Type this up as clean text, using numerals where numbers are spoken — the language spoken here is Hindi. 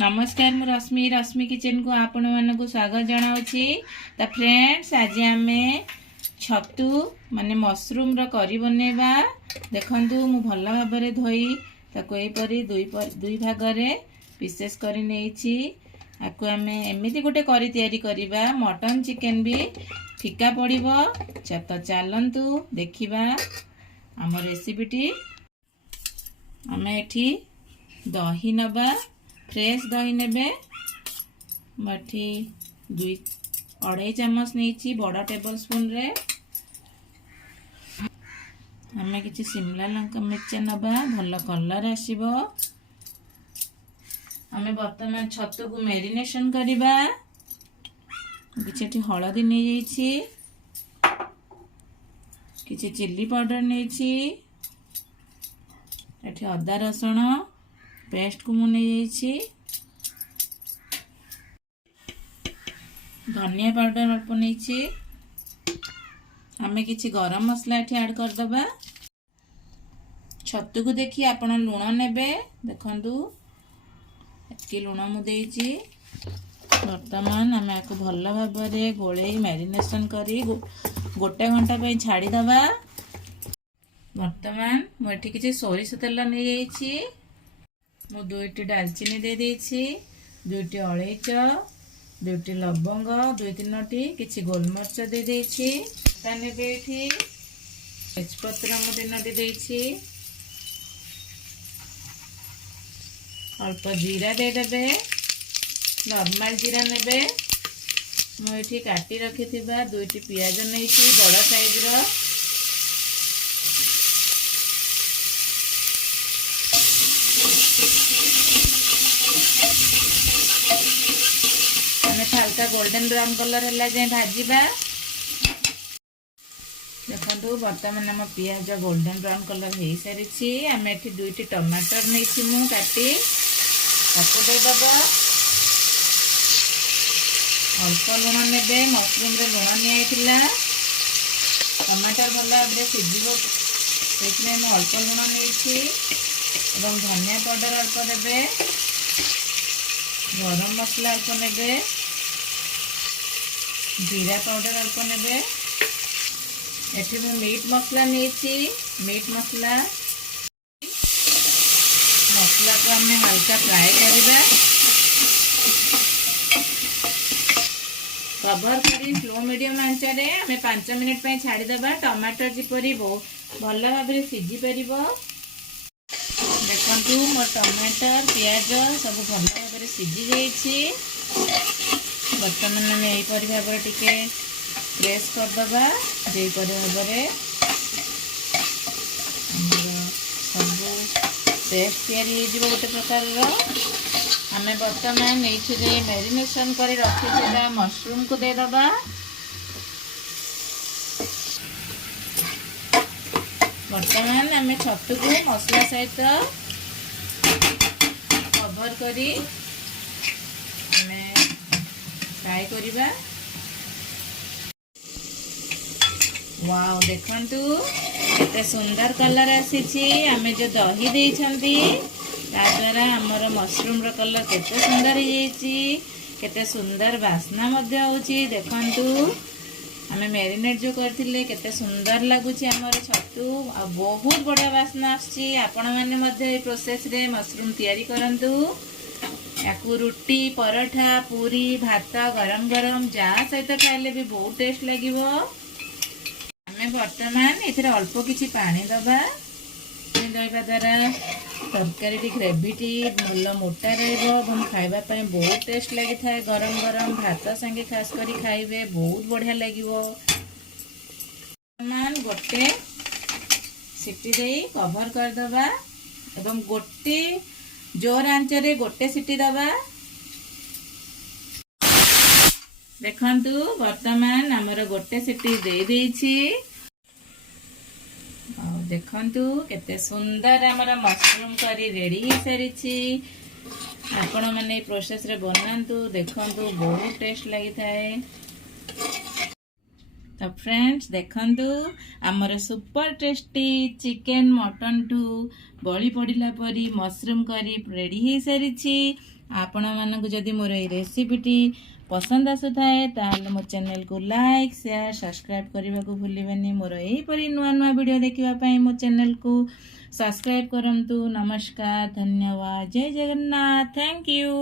नमस्कार मु रश्मि किचन को आपण मानक स्वागत जनाऊँगी। तो फ्रेंड्स आज आम छतु माने मशरूम रो करी बनेबा। देखंतु मु भल भाव में धोई ताको एपरी दुई भाग रे पीसेस करी नेछि। आको आम एमिति गोटे करी तयारी करिबा। मटन चिकेन भी फिका पड़िबो। तो चलंतु देखिबा आम रेसिपीटी। आम एठी दही नबा, फ्रेश दही नेबे। बाठी 2.5 चम्मच नहीं बड़ टेबल स्पून रे। हमें किसी शिमला लंका मिर्चा नबा, भल कलर आसीबो। हमें बर्तमान छतु को मैरिनेशन करिबा। किछि हळदी नहीं जाइछि, किछि चिल्ली पाउडर नहीं, एठी अदा रसुण पेस्ट को मु नहीं, धनिया पाउडर अल्प नहीं। आमे किछि गरम मसला एठी ऐड कर दबा। छतु को देखि आपण लूण नेबे। देखंतु एतकी लूण मु देइछि। वर्तमान आमे आको भल भाव में गोले मैरिनेशन करी गोटे घंटा पे छाड़ी दबा। वर्तमान मु एठी किछि सोरिष तेल नै जाइछि। मु 2टी दालचीनी दे देछि, 2टी अलैच, 2टी लवंग, 2-3टी किछि गोलमरिच दे देछि। तानेबे एठी तेजपत्र मु 3टी देछि। अल्प जीरा दे देबे, नॉर्मल जीरा नेबे। मु एठी काटी रखिथिबा 2टी प्याज नेछि बड़ साइज रो। हल्का गोल्डन ब्राउन कलर है जाए भाजवा। देखो बर्तमान आम पियाज गोल्डन ब्राउन कलर हो सारी। आम एठी 2टी टमाटर नहीं मु काटी ताको देदब। अल्प लुण नेबे, मशरूम रे लुण निया। टमाटर भल भाव सीझिब से अल्प लुण नहीं। धनिया पाउडर अल्प देबे, गरम मसला अल्प नेबे, जीरा पाउडर अल्प नेबे। एठी मु मीट मसला नहीं। मीट मसला को हमें हल्का फ्राई करबा। कवर करी स्लो मीडियम आंच रे हमें 5 मिनिट पे छाड़ी देबा। टमाटर जिपरि भल भाव में सीझी परिबो। देखंतु मोर टमाटर प्याज सब भल भाव में सीझी जाइछि। बर्तमान आम यहीपरि भाव में टिके प्रेस करदबा। जेपरि भाव में सब पेस्ट तैयारी हो गोटे प्रकार। आम बर्तमान ये मैरिनेशन कर रखिथिबा मशरूम को देदबा। बर्तमान आम छतु को मसला सहित कवर करी फ्राई करिबा। वाओ देखंतु केते सुंदर कलर आसीछि। आमे जो दही देइछंती ता द्वारा हमर मशरूम रो कलर केते सुंदर हो जाइछि। केते सुंदर वासना मध्ये होछि। देखंतु आमे मैरिनेट जो करथिले केते सुंदर लागुछि हमर छतु। आ बहुत बढ़िया वासना आछि। आपण माने मध्ये ए प्रोसेस रे मशरूम तयारी करंतु। याकू रुटी, पराठा, पूरी, भात गरम गरम जा सहित खाइले भी बहुत टेस्ट लागिवो। आमे वर्तमान एथिरे अल्प किछि पानी दबा। दइबा द्वारा तरकारी ग्रेवीटी भल मोटा रहइबो एवं खाइबा पय बहुत टेस्ट लागि थाए। गरम गरम भात संगे खास करी खाइबे बहुत बढ़िया लागिवो। वर्तमान गोटे सिटी देई कवर कर दबा एवं गोटे जोर आंच रे गोटे सीटी दबा। देखंतु वर्तमान हमर गोटे सीटी दे देछि। देखंतु केते सुंदर हमर मशरूम करी रेडी हो सारी। आपण माने प्रोसेस रे बनांतु। देखंतु बहुत टेस्ट लागि थाए। तो फ्रेंड्स देखंतु आमर सुपर टेस्टी चिकेन मटन टू बड़ी पड़िला परी मशरूम करी रेडी हो सारी। आपण मानक जदि मोर ए रेसिपीटी पसंद आसुए ताल मो चैनल को लाइक शेयर सब्सक्राइब करने को भूलिबेनी। मोर एहीपरी नुआ नुआ वीडियो देखिवाई मो चैनल को सब्सक्राइब करंतु। नमस्कार, धन्यवाद, जय जगन्नाथ, थैंक यू।